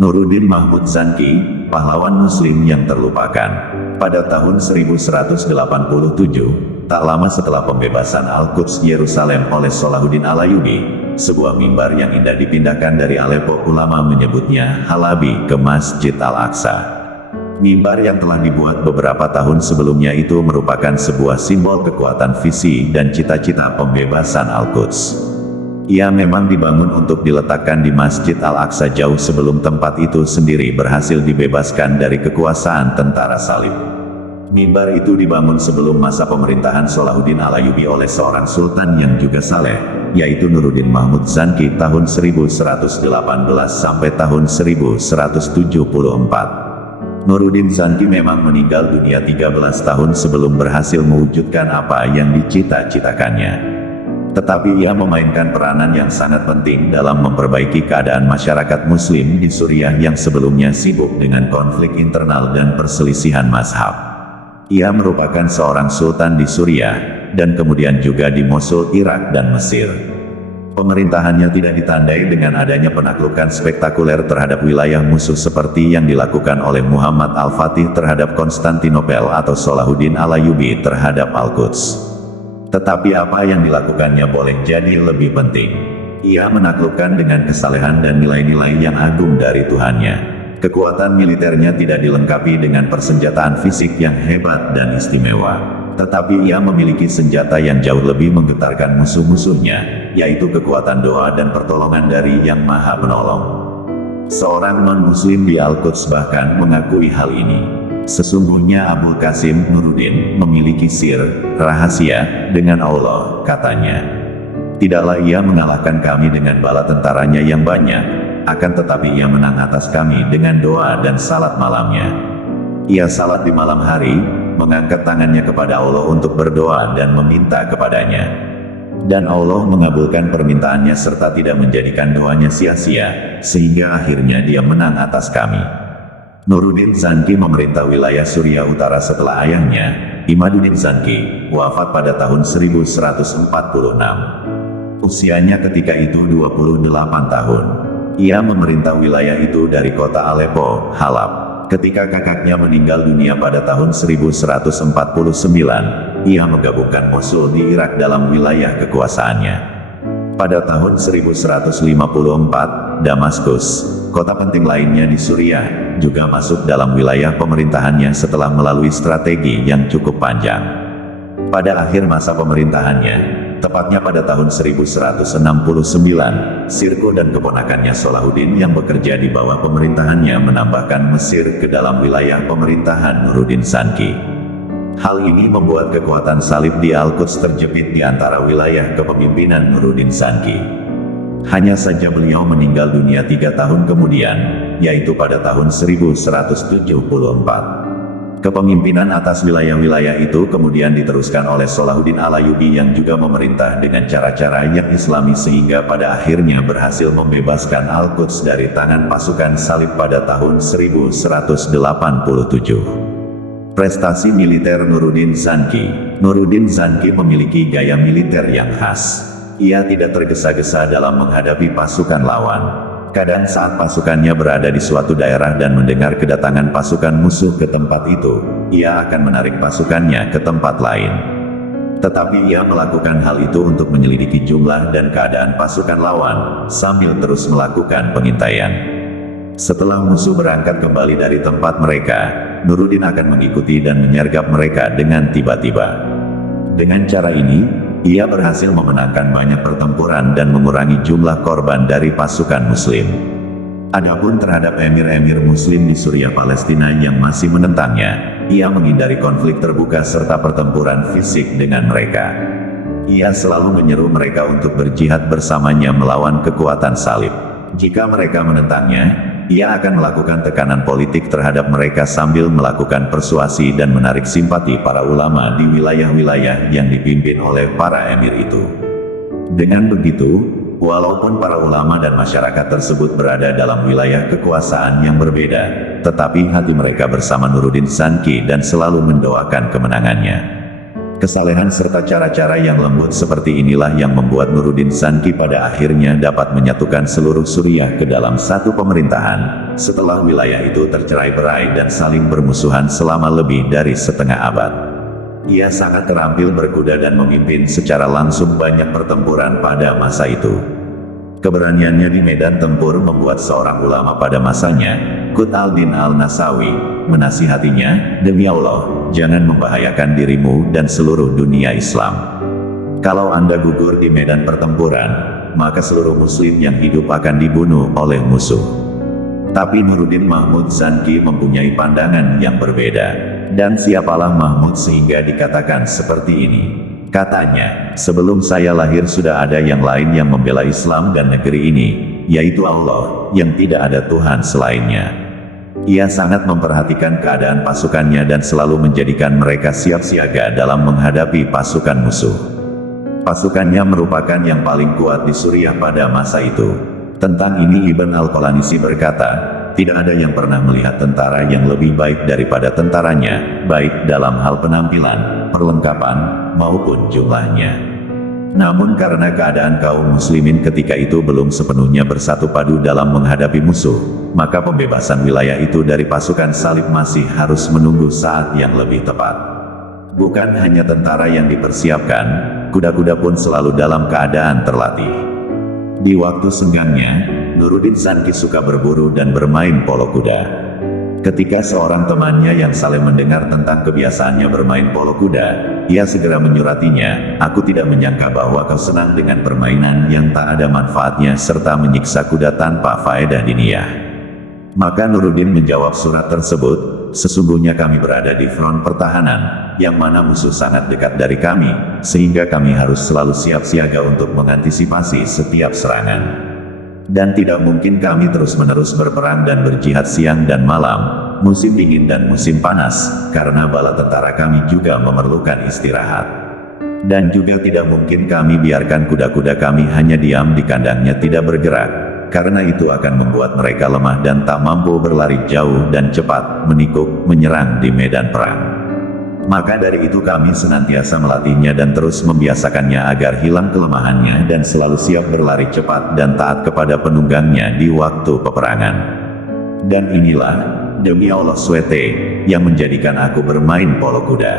Nuruddin Mahmud Zanki, pahlawan muslim yang terlupakan. Pada tahun 1187, tak lama setelah pembebasan Al-Quds Yerusalem oleh Salahuddin Alayubi, sebuah mimbar yang indah dipindahkan dari Aleppo. Ulama menyebutnya Halabi ke Masjid Al-Aqsa. Mimbar yang telah dibuat beberapa tahun sebelumnya itu merupakan sebuah simbol kekuatan visi dan cita-cita pembebasan Al-Quds. Ia memang dibangun untuk diletakkan di Masjid Al-Aqsa jauh sebelum tempat itu sendiri berhasil dibebaskan dari kekuasaan tentara salib. Mimbar itu dibangun sebelum masa pemerintahan Salahuddin Alayubi oleh seorang sultan yang juga saleh, yaitu Nuruddin Mahmud Zanki tahun 1118 sampai tahun 1174. Nuruddin Zanki memang meninggal dunia 13 tahun sebelum berhasil mewujudkan apa yang dicita-citakannya. Tetapi ia memainkan peranan yang sangat penting dalam memperbaiki keadaan masyarakat muslim di Suriah yang sebelumnya sibuk dengan konflik internal dan perselisihan mazhab. Ia merupakan seorang sultan di Suriah, dan kemudian juga di Mosul, Irak dan Mesir. Pemerintahannya tidak ditandai dengan adanya penaklukan spektakuler terhadap wilayah musuh seperti yang dilakukan oleh Muhammad Al-Fatih terhadap Konstantinopel atau Salahuddin Alayubi terhadap Al-Quds. Tetapi apa yang dilakukannya boleh jadi lebih penting. Ia menaklukkan dengan kesalehan dan nilai-nilai yang agung dari Tuhannya. Kekuatan militernya tidak dilengkapi dengan persenjataan fisik yang hebat dan istimewa. Tetapi ia memiliki senjata yang jauh lebih menggetarkan musuh-musuhnya, yaitu kekuatan doa dan pertolongan dari Yang Maha Penolong. Seorang non-muslim di Al-Quds bahkan mengakui hal ini. Sesungguhnya Abul Qasim Nuruddin memiliki sir, rahasia, dengan Allah, katanya. Tidaklah ia mengalahkan kami dengan bala tentaranya yang banyak, akan tetapi ia menang atas kami dengan doa dan salat malamnya. Ia salat di malam hari, mengangkat tangannya kepada Allah untuk berdoa dan meminta kepadanya. Dan Allah mengabulkan permintaannya serta tidak menjadikan doanya sia-sia, sehingga akhirnya dia menang atas kami. Nuruddin Zanki memerintah wilayah Suriah Utara setelah ayahnya, Imaduddin Zanki, wafat pada tahun 1146. Usianya ketika itu 28 tahun. Ia memerintah wilayah itu dari kota Aleppo, Halab. Ketika kakaknya meninggal dunia pada tahun 1149, ia menggabungkan Mosul di Irak dalam wilayah kekuasaannya. Pada tahun 1154, Damaskus, kota penting lainnya di Suriah, juga masuk dalam wilayah pemerintahannya setelah melalui strategi yang cukup panjang. Pada akhir masa pemerintahannya, tepatnya pada tahun 1169, Sirko dan keponakannya Salahuddin yang bekerja di bawah pemerintahannya menambahkan Mesir ke dalam wilayah pemerintahan Nuruddin Zanki. Hal ini membuat kekuatan salib di Al-Quds terjepit di antara wilayah kepemimpinan Nuruddin Zanki. Hanya saja beliau meninggal dunia 3 tahun kemudian, yaitu pada tahun 1174. Kepemimpinan atas wilayah-wilayah itu kemudian diteruskan oleh Salahuddin Alayubi yang juga memerintah dengan cara-cara yang islami sehingga pada akhirnya berhasil membebaskan Al-Quds dari tangan pasukan salib pada tahun 1187. Prestasi militer Nuruddin Zanki. Nuruddin Zanki memiliki gaya militer yang khas. Ia tidak tergesa-gesa dalam menghadapi pasukan lawan. Kadang saat pasukannya berada di suatu daerah dan mendengar kedatangan pasukan musuh ke tempat itu, ia akan menarik pasukannya ke tempat lain. Tetapi ia melakukan hal itu untuk menyelidiki jumlah dan keadaan pasukan lawan, sambil terus melakukan pengintaian. Setelah musuh berangkat kembali dari tempat mereka, Nuruddin akan mengikuti dan menyergap mereka dengan tiba-tiba. Dengan cara ini, ia berhasil memenangkan banyak pertempuran dan mengurangi jumlah korban dari pasukan muslim. Adapun terhadap emir-emir muslim di Suriah Palestina yang masih menentangnya, ia menghindari konflik terbuka serta pertempuran fisik dengan mereka. Ia selalu menyeru mereka untuk berjihad bersamanya melawan kekuatan salib. Jika mereka menentangnya, ia akan melakukan tekanan politik terhadap mereka sambil melakukan persuasi dan menarik simpati para ulama di wilayah-wilayah yang dipimpin oleh para emir itu. Dengan begitu, walaupun para ulama dan masyarakat tersebut berada dalam wilayah kekuasaan yang berbeda, tetapi hati mereka bersama Nuruddin Zanki dan selalu mendoakan kemenangannya. Kesalehan serta cara-cara yang lembut seperti inilah yang membuat Nuruddin Zanki pada akhirnya dapat menyatukan seluruh Suriah ke dalam satu pemerintahan, setelah wilayah itu tercerai-berai dan saling bermusuhan selama lebih dari setengah abad. Ia sangat terampil berkuda dan memimpin secara langsung banyak pertempuran pada masa itu. Keberaniannya di medan tempur membuat seorang ulama pada masanya, Qut al-Din al-Nasawi, menasihatinya, "Demi Allah, jangan membahayakan dirimu dan seluruh dunia Islam. Kalau Anda gugur di medan pertempuran, maka seluruh muslim yang hidup akan dibunuh oleh musuh." Tapi Nuruddin Mahmud Zanki mempunyai pandangan yang berbeda. Dan siapalah Mahmud sehingga dikatakan seperti ini? Katanya, "Sebelum saya lahir sudah ada yang lain yang membela Islam dan negeri ini, yaitu Allah, yang tidak ada Tuhan selainnya." Ia sangat memperhatikan keadaan pasukannya dan selalu menjadikan mereka siap siaga dalam menghadapi pasukan musuh. Pasukannya merupakan yang paling kuat di Suriah pada masa itu. Tentang ini Ibn al-Qalanisi berkata, "Tidak ada yang pernah melihat tentara yang lebih baik daripada tentaranya, baik dalam hal penampilan, perlengkapan, maupun jumlahnya." Namun karena keadaan kaum muslimin ketika itu belum sepenuhnya bersatu padu dalam menghadapi musuh, maka pembebasan wilayah itu dari pasukan salib masih harus menunggu saat yang lebih tepat. Bukan hanya tentara yang dipersiapkan, kuda-kuda pun selalu dalam keadaan terlatih. Di waktu senggangnya, Nuruddin Zanki suka berburu dan bermain polo kuda. Ketika seorang temannya yang saleh mendengar tentang kebiasaannya bermain polo kuda, ia segera menyuratinya, "Aku tidak menyangka bahwa kau senang dengan permainan yang tak ada manfaatnya serta menyiksa kuda tanpa faedah diniyah." Maka Nuruddin menjawab surat tersebut, "Sesungguhnya kami berada di front pertahanan, yang mana musuh sangat dekat dari kami, sehingga kami harus selalu siap siaga untuk mengantisipasi setiap serangan. Dan tidak mungkin kami terus-menerus berperang dan berjihad siang dan malam, musim dingin dan musim panas, karena bala tentara kami juga memerlukan istirahat. Dan juga tidak mungkin kami biarkan kuda-kuda kami hanya diam di kandangnya tidak bergerak, karena itu akan membuat mereka lemah dan tak mampu berlari jauh dan cepat, menikuk, menyerang di medan perang. Maka dari itu kami senantiasa melatihnya dan terus membiasakannya agar hilang kelemahannya dan selalu siap berlari cepat dan taat kepada penunggangnya di waktu peperangan. Dan inilah, demi Allah Swete, yang menjadikan aku bermain polo kuda."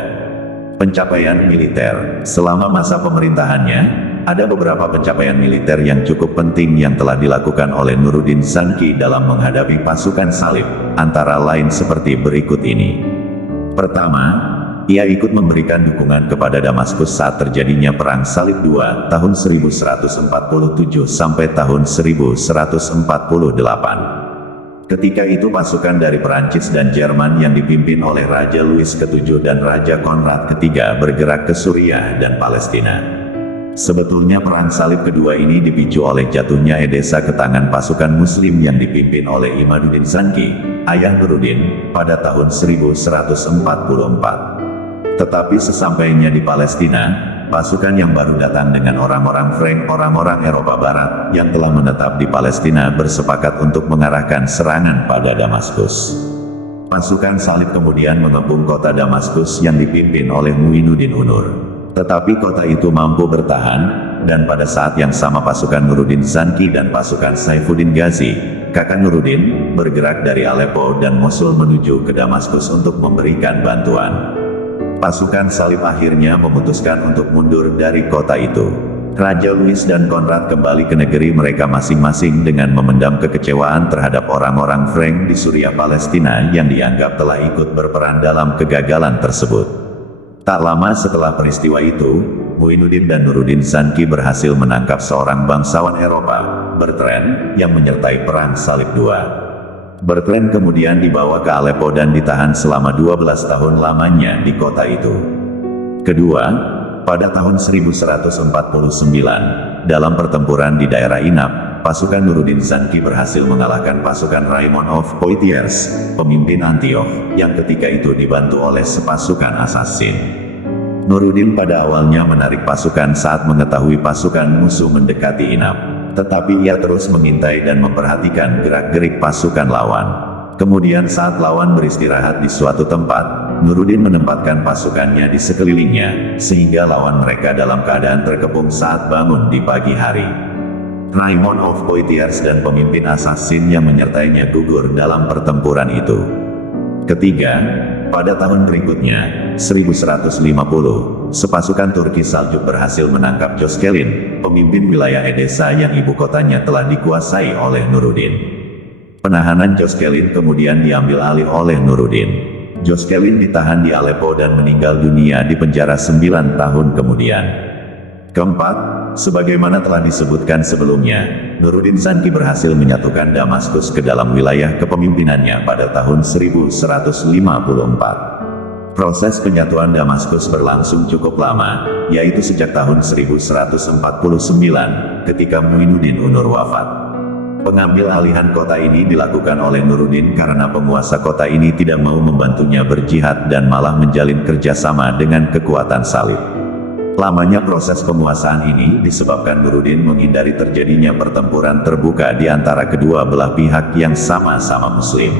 Pencapaian militer. Selama masa pemerintahannya, ada beberapa pencapaian militer yang cukup penting yang telah dilakukan oleh Nuruddin Zanki dalam menghadapi pasukan salib, antara lain seperti berikut ini. Pertama, ia ikut memberikan dukungan kepada Damaskus saat terjadinya Perang Salib II, tahun 1147 sampai tahun 1148. Ketika itu pasukan dari Perancis dan Jerman yang dipimpin oleh Raja Louis ke-7 dan Raja Konrad ke-3 bergerak ke Suriah dan Palestina. Sebetulnya Perang Salib kedua ini dipicu oleh jatuhnya Edessa ke tangan pasukan muslim yang dipimpin oleh Imaduddin Zanki, ayah Nuruddin, pada tahun 1144. Tetapi sesampainya di Palestina, pasukan yang baru datang dengan orang-orang Frank, orang-orang Eropa Barat, yang telah menetap di Palestina bersepakat untuk mengarahkan serangan pada Damaskus. Pasukan salib kemudian mengepung kota Damaskus yang dipimpin oleh Muinuddin Unur. Tetapi kota itu mampu bertahan, dan pada saat yang sama pasukan Nuruddin Zanki dan pasukan Saifuddin Ghazi, kakak Nuruddin, bergerak dari Aleppo dan Mosul menuju ke Damaskus untuk memberikan bantuan. Pasukan salib akhirnya memutuskan untuk mundur dari kota itu. Raja Louis dan Konrad kembali ke negeri mereka masing-masing dengan memendam kekecewaan terhadap orang-orang Frank di Suriah Palestina yang dianggap telah ikut berperan dalam kegagalan tersebut. Tak lama setelah peristiwa itu, Muinuddin dan Nuruddin Zanki berhasil menangkap seorang bangsawan Eropa, Bertrand, yang menyertai Perang Salib II. Bertrand kemudian dibawa ke Aleppo dan ditahan selama 12 tahun lamanya di kota itu. Kedua, pada tahun 1149, dalam pertempuran di daerah Inab, pasukan Nuruddin Zanki berhasil mengalahkan pasukan Raymond of Poitiers, pemimpin Antioch, yang ketika itu dibantu oleh sepasukan assassin. Nuruddin pada awalnya menarik pasukan saat mengetahui pasukan musuh mendekati Inab. Tetapi ia terus mengintai dan memperhatikan gerak-gerik pasukan lawan. Kemudian saat lawan beristirahat di suatu tempat, Nuruddin menempatkan pasukannya di sekelilingnya, sehingga lawan mereka dalam keadaan terkepung saat bangun di pagi hari. Raymond of Poitiers dan pemimpin asasin yang menyertainya gugur dalam pertempuran itu. Ketiga, pada tahun berikutnya, 1150, sepasukan Turki Saljuk berhasil menangkap Joskelin, pemimpin wilayah Edessa yang ibu kotanya telah dikuasai oleh Nuruddin. Penahanan Joskelin kemudian diambil alih oleh Nuruddin. Joskelin ditahan di Aleppo dan meninggal dunia di penjara 9 tahun kemudian. Keempat, sebagaimana telah disebutkan sebelumnya, Nuruddin Zanki berhasil menyatukan Damaskus ke dalam wilayah kepemimpinannya pada tahun 1154. Proses penyatuan Damaskus berlangsung cukup lama, yaitu sejak tahun 1149, ketika Muinuddin Unur wafat. Pengambil alihan kota ini dilakukan oleh Nuruddin karena penguasa kota ini tidak mau membantunya berjihad dan malah menjalin kerjasama dengan kekuatan salib. Lamanya proses penguasaan ini disebabkan Nuruddin menghindari terjadinya pertempuran terbuka di antara kedua belah pihak yang sama-sama Muslim.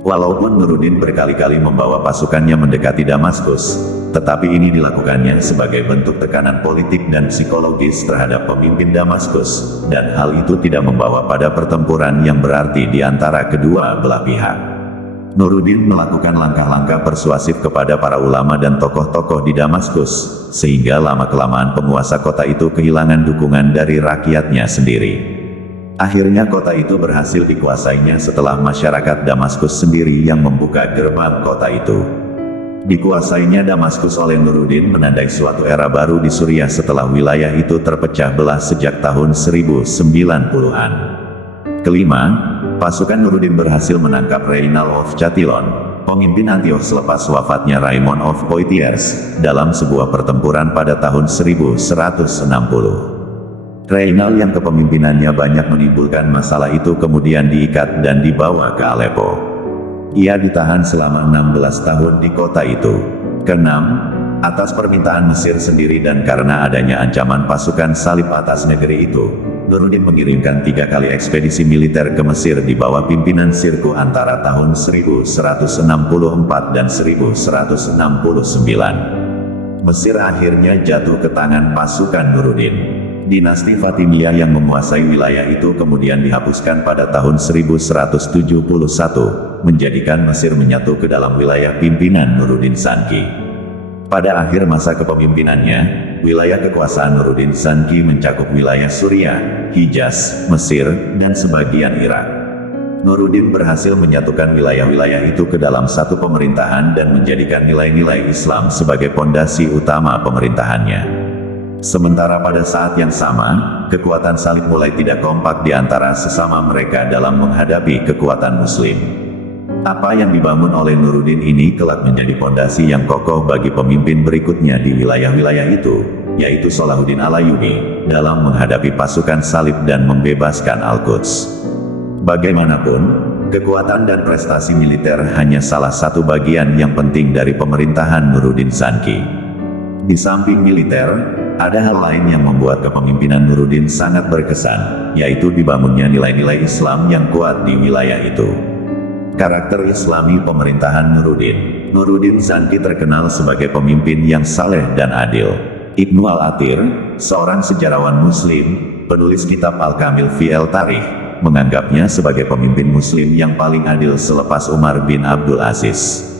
Walaupun Nuruddin berkali-kali membawa pasukannya mendekati Damaskus, tetapi ini dilakukannya sebagai bentuk tekanan politik dan psikologis terhadap pemimpin Damaskus, dan hal itu tidak membawa pada pertempuran yang berarti di antara kedua belah pihak. Nuruddin melakukan langkah-langkah persuasif kepada para ulama dan tokoh-tokoh di Damaskus, sehingga lama-kelamaan penguasa kota itu kehilangan dukungan dari rakyatnya sendiri. Akhirnya kota itu berhasil dikuasainya setelah masyarakat Damaskus sendiri yang membuka gerbang kota itu. Dikuasainya Damaskus oleh Nuruddin menandai suatu era baru di Suriah setelah wilayah itu terpecah belah sejak tahun 1090-an. Kelima, pasukan Nuruddin berhasil menangkap Reynald of Chatillon, pemimpin Antioch selepas wafatnya Raymond of Poitiers, dalam sebuah pertempuran pada tahun 1160. Reynald yang kepemimpinannya banyak menimbulkan masalah itu kemudian diikat dan dibawa ke Aleppo. Ia ditahan selama 16 tahun di kota itu. Keenam, atas permintaan Mesir sendiri dan karena adanya ancaman pasukan salib atas negeri itu, Nuruddin mengirimkan 3 kali ekspedisi militer ke Mesir di bawah pimpinan Sirku antara tahun 1164 dan 1169. Mesir akhirnya jatuh ke tangan pasukan Nuruddin. Dinasti Fatimiyah yang menguasai wilayah itu kemudian dihapuskan pada tahun 1171, menjadikan Mesir menyatu ke dalam wilayah pimpinan Nuruddin Zanki. Pada akhir masa kepemimpinannya, wilayah kekuasaan Nuruddin Zanki mencakup wilayah Suriah, Hijaz, Mesir, dan sebagian Irak. Nuruddin berhasil menyatukan wilayah-wilayah itu ke dalam satu pemerintahan dan menjadikan nilai-nilai Islam sebagai pondasi utama pemerintahannya. Sementara pada saat yang sama, kekuatan salib mulai tidak kompak di antara sesama mereka dalam menghadapi kekuatan Muslim. Apa yang dibangun oleh Nuruddin ini kelak menjadi pondasi yang kokoh bagi pemimpin berikutnya di wilayah-wilayah itu, yaitu Salahuddin Al-Ayyubi, dalam menghadapi pasukan salib dan membebaskan Al-Quds. Bagaimanapun, kekuatan dan prestasi militer hanya salah satu bagian yang penting dari pemerintahan Nuruddin Zanki. Di samping militer, ada hal lain yang membuat kepemimpinan Nuruddin sangat berkesan, yaitu dibangunnya nilai-nilai Islam yang kuat di wilayah itu. Karakter Islami pemerintahan Nuruddin. Nuruddin Zanki terkenal sebagai pemimpin yang saleh dan adil. Ibnu Al-Athir, seorang sejarawan Muslim, penulis kitab Al-Kamil fi al-Tarikh, menganggapnya sebagai pemimpin Muslim yang paling adil selepas Umar bin Abdul Aziz.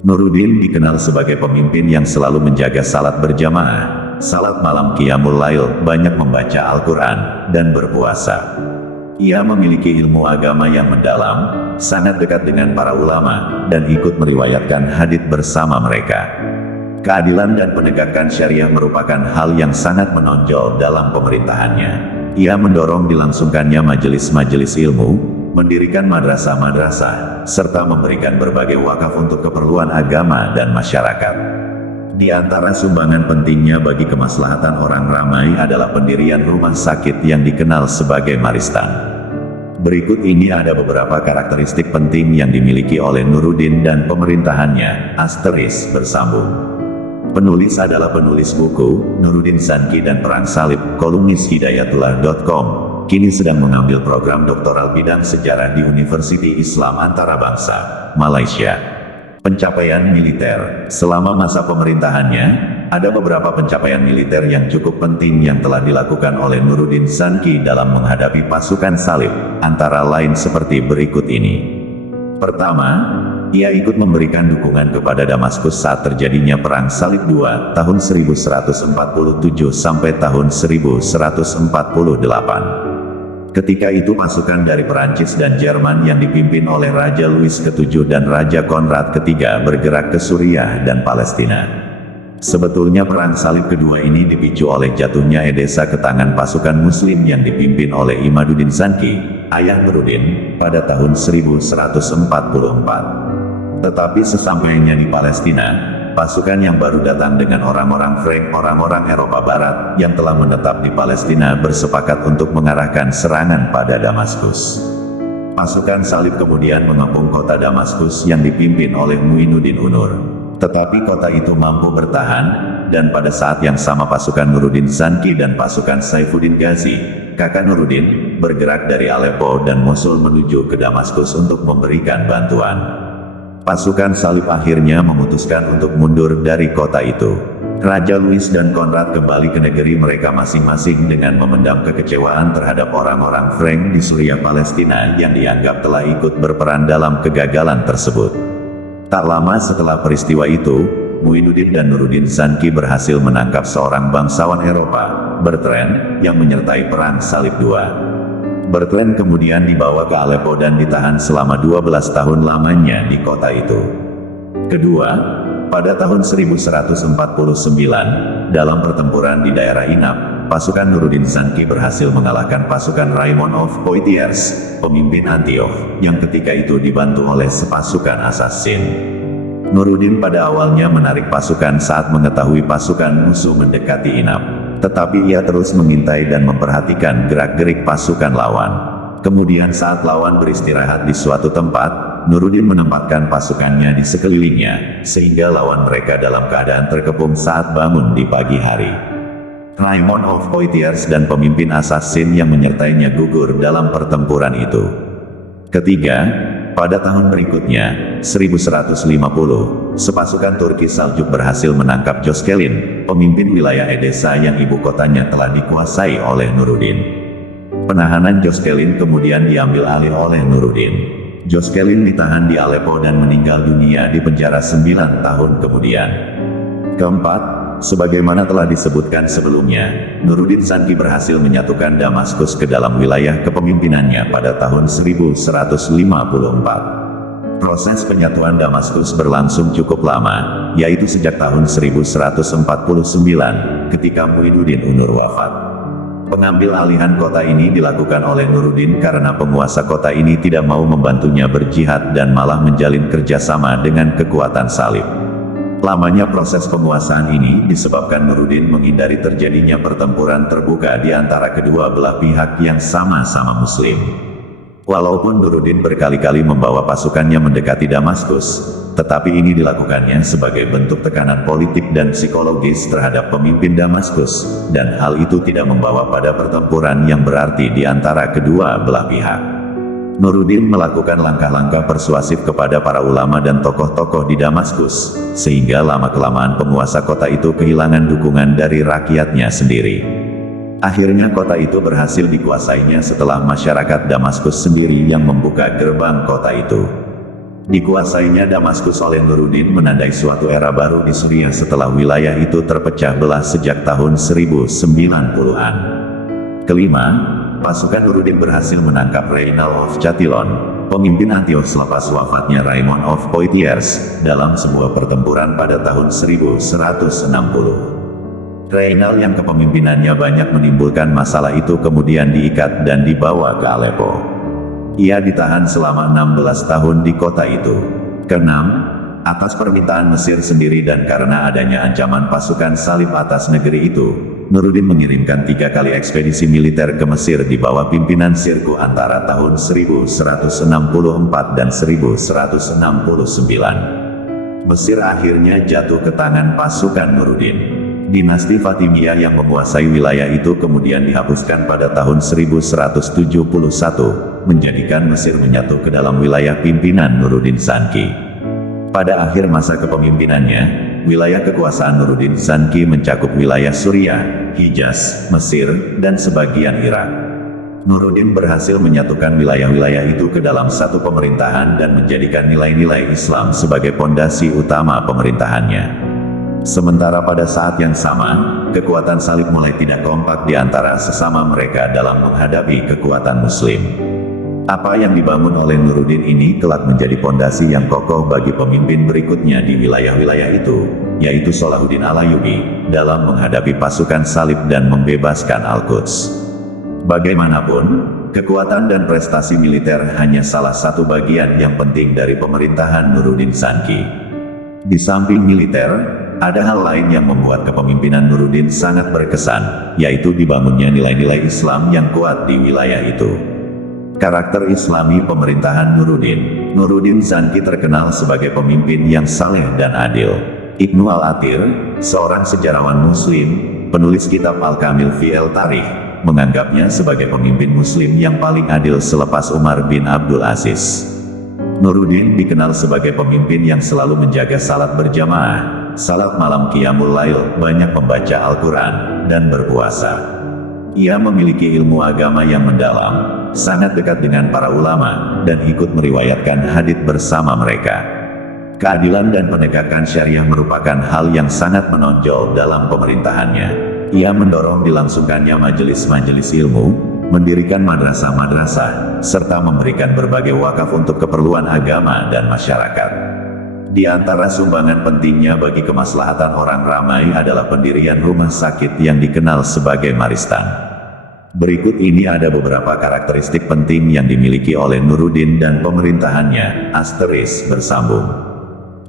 Nuruddin dikenal sebagai pemimpin yang selalu menjaga salat berjamaah, salat malam Qiyamul Lail, banyak membaca Al-Quran, dan berpuasa. Ia memiliki ilmu agama yang mendalam, sangat dekat dengan para ulama, dan ikut meriwayatkan hadits bersama mereka. Keadilan dan penegakan syariah merupakan hal yang sangat menonjol dalam pemerintahannya. Ia mendorong dilangsungkannya majelis-majelis ilmu, mendirikan madrasah-madrasah, serta memberikan berbagai wakaf untuk keperluan agama dan masyarakat. Di antara sumbangan pentingnya bagi kemaslahatan orang ramai adalah pendirian rumah sakit yang dikenal sebagai Maristan. Berikut ini ada beberapa karakteristik penting yang dimiliki oleh Nuruddin dan pemerintahannya, * bersambung. Penulis adalah penulis buku, Nuruddin Zanki dan Perang Salib, kolumnis Hidayatullah.com, kini sedang mengambil program doktoral bidang sejarah di Universiti Islam Antarabangsa, Malaysia. Pencapaian militer. Selama masa pemerintahannya, ada beberapa pencapaian militer yang cukup penting yang telah dilakukan oleh Nuruddin Zanki dalam menghadapi pasukan salib, antara lain seperti berikut ini. Pertama, ia ikut memberikan dukungan kepada Damaskus saat terjadinya Perang Salib II, tahun 1147 sampai tahun 1148. Ketika itu pasukan dari Perancis dan Jerman yang dipimpin oleh Raja Louis VII dan Raja Konrad III bergerak ke Suriah dan Palestina. Sebetulnya Perang Salib kedua ini dipicu oleh jatuhnya Edessa ke tangan pasukan Muslim yang dipimpin oleh Imaduddin Zanki, ayah Nuruddin, pada tahun 1144. Tetapi sesampainya di Palestina, pasukan yang baru datang dengan orang-orang Frank, orang-orang Eropa Barat, yang telah menetap di Palestina bersepakat untuk mengarahkan serangan pada Damaskus. Pasukan salib kemudian mengepung kota Damaskus yang dipimpin oleh Muinuddin Unur. Tetapi kota itu mampu bertahan, dan pada saat yang sama pasukan Nuruddin Zanki dan pasukan Saifuddin Ghazi, kakak Nuruddin, bergerak dari Aleppo dan Mosul menuju ke Damaskus untuk memberikan bantuan. Pasukan salib akhirnya memutuskan untuk mundur dari kota itu. Raja Louis dan Konrad kembali ke negeri mereka masing-masing dengan memendam kekecewaan terhadap orang-orang Frank di Suriah Palestina yang dianggap telah ikut berperan dalam kegagalan tersebut. Tak lama setelah peristiwa itu, Muinuddin dan Nuruddin Zanki berhasil menangkap seorang bangsawan Eropa, Bertrand, yang menyertai Perang Salib II. Bertrand kemudian dibawa ke Aleppo dan ditahan selama 12 tahun lamanya di kota itu. Kedua, pada tahun 1149, dalam pertempuran di daerah Inab, pasukan Nuruddin Zanki berhasil mengalahkan pasukan Raymond of Poitiers, pemimpin Antioch, yang ketika itu dibantu oleh sepasukan assassin. Nuruddin pada awalnya menarik pasukan saat mengetahui pasukan musuh mendekati Inab. Tetapi ia terus mengintai dan memperhatikan gerak-gerik pasukan lawan. Kemudian saat lawan beristirahat di suatu tempat, Nuruddin menempatkan pasukannya di sekelilingnya, sehingga lawan mereka dalam keadaan terkepung saat bangun di pagi hari. Raymond of Poitiers dan pemimpin assassin yang menyertainya gugur dalam pertempuran itu. Ketiga, pada tahun berikutnya, 1150, sepasukan Turki Saljuk berhasil menangkap Joskelin, pemimpin wilayah Edessa yang ibu kotanya telah dikuasai oleh Nuruddin. Penahanan Joskelin kemudian diambil alih oleh Nuruddin. Joskelin ditahan di Aleppo dan meninggal dunia di penjara 9 tahun kemudian. Keempat, sebagaimana telah disebutkan sebelumnya, Nuruddin Zanki berhasil menyatukan Damaskus ke dalam wilayah kepemimpinannya pada tahun 1154. Proses penyatuan Damaskus berlangsung cukup lama, yaitu sejak tahun 1149, ketika Muinuddin Unur wafat. Pengambil alihan kota ini dilakukan oleh Nuruddin karena penguasa kota ini tidak mau membantunya berjihad dan malah menjalin kerjasama dengan kekuatan salib. Lamanya proses penguasaan ini disebabkan Nuruddin menghindari terjadinya pertempuran terbuka di antara kedua belah pihak yang sama-sama Muslim. Walaupun Nuruddin berkali-kali membawa pasukannya mendekati Damaskus, tetapi ini dilakukannya sebagai bentuk tekanan politik dan psikologis terhadap pemimpin Damaskus, dan hal itu tidak membawa pada pertempuran yang berarti di antara kedua belah pihak. Nuruddin melakukan langkah-langkah persuasif kepada para ulama dan tokoh-tokoh di Damaskus, sehingga lama-kelamaan penguasa kota itu kehilangan dukungan dari rakyatnya sendiri. Akhirnya kota itu berhasil dikuasainya setelah masyarakat Damaskus sendiri yang membuka gerbang kota itu. Dikuasainya Damaskus oleh Nuruddin menandai suatu era baru di Suriah setelah wilayah itu terpecah belah sejak tahun 1090-an. Kelima, pasukan Nuruddin berhasil menangkap Reynald of Chatillon, pemimpin Antioch selepas wafatnya Raymond of Poitiers, dalam sebuah pertempuran pada tahun 1160. Reynald yang kepemimpinannya banyak menimbulkan masalah itu kemudian diikat dan dibawa ke Aleppo. Ia ditahan selama 16 tahun di kota itu. Keenam, atas permintaan Mesir sendiri dan karena adanya ancaman pasukan salib atas negeri itu, Nuruddin mengirimkan 3 kali ekspedisi militer ke Mesir di bawah pimpinan Sirku antara tahun 1164 dan 1169. Mesir akhirnya jatuh ke tangan pasukan Nuruddin. Dinasti Fatimiyah yang menguasai wilayah itu kemudian dihapuskan pada tahun 1171, menjadikan Mesir menyatu ke dalam wilayah pimpinan Nuruddin Zanki. Pada akhir masa kepemimpinannya, wilayah kekuasaan Nuruddin Zanki mencakup wilayah Suriah, Hijaz, Mesir, dan sebagian Irak. Nuruddin berhasil menyatukan wilayah-wilayah itu ke dalam satu pemerintahan dan menjadikan nilai-nilai Islam sebagai pondasi utama pemerintahannya. Sementara pada saat yang sama, kekuatan salib mulai tidak kompak di antara sesama mereka dalam menghadapi kekuatan Muslim. Apa yang dibangun oleh Nuruddin ini kelak menjadi pondasi yang kokoh bagi pemimpin berikutnya di wilayah-wilayah itu, yaitu Salahuddin Al-Ayyubi, dalam menghadapi pasukan salib dan membebaskan Al-Quds. Bagaimanapun, kekuatan dan prestasi militer hanya salah satu bagian yang penting dari pemerintahan Nuruddin Zanki. Di samping militer, ada hal lain yang membuat kepemimpinan Nuruddin sangat berkesan, yaitu dibangunnya nilai-nilai Islam yang kuat di wilayah itu. Karakter Islami pemerintahan Nuruddin. Nuruddin Zanki terkenal sebagai pemimpin yang saleh dan adil. Ibnu Al-Athir, seorang sejarawan Muslim, penulis kitab Al-Kamil fi al-Tarikh, menganggapnya sebagai pemimpin Muslim yang paling adil selepas Umar bin Abdul Aziz. Nuruddin dikenal sebagai pemimpin yang selalu menjaga salat berjamaah, salat malam Qiyamul Lail, banyak membaca Al-Quran, dan berpuasa. Ia memiliki ilmu agama yang mendalam, sangat dekat dengan para ulama, dan ikut meriwayatkan hadits bersama mereka. Keadilan dan penegakan syariah merupakan hal yang sangat menonjol dalam pemerintahannya. Ia mendorong dilangsungkannya majelis-majelis ilmu, mendirikan madrasah-madrasah, serta memberikan berbagai wakaf untuk keperluan agama dan masyarakat. Di antara sumbangan pentingnya bagi kemaslahatan orang ramai adalah pendirian rumah sakit yang dikenal sebagai Maristan. Berikut ini ada beberapa karakteristik penting yang dimiliki oleh Nuruddin dan pemerintahannya, * bersambung.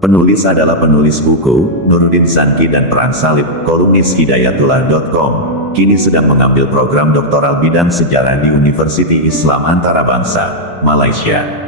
Penulis adalah penulis buku, Nuruddin Zanki dan Perang Salib, kolumnis Hidayatullah.com, kini sedang mengambil program doktoral bidang sejarah di Universiti Islam Antarabangsa, Malaysia.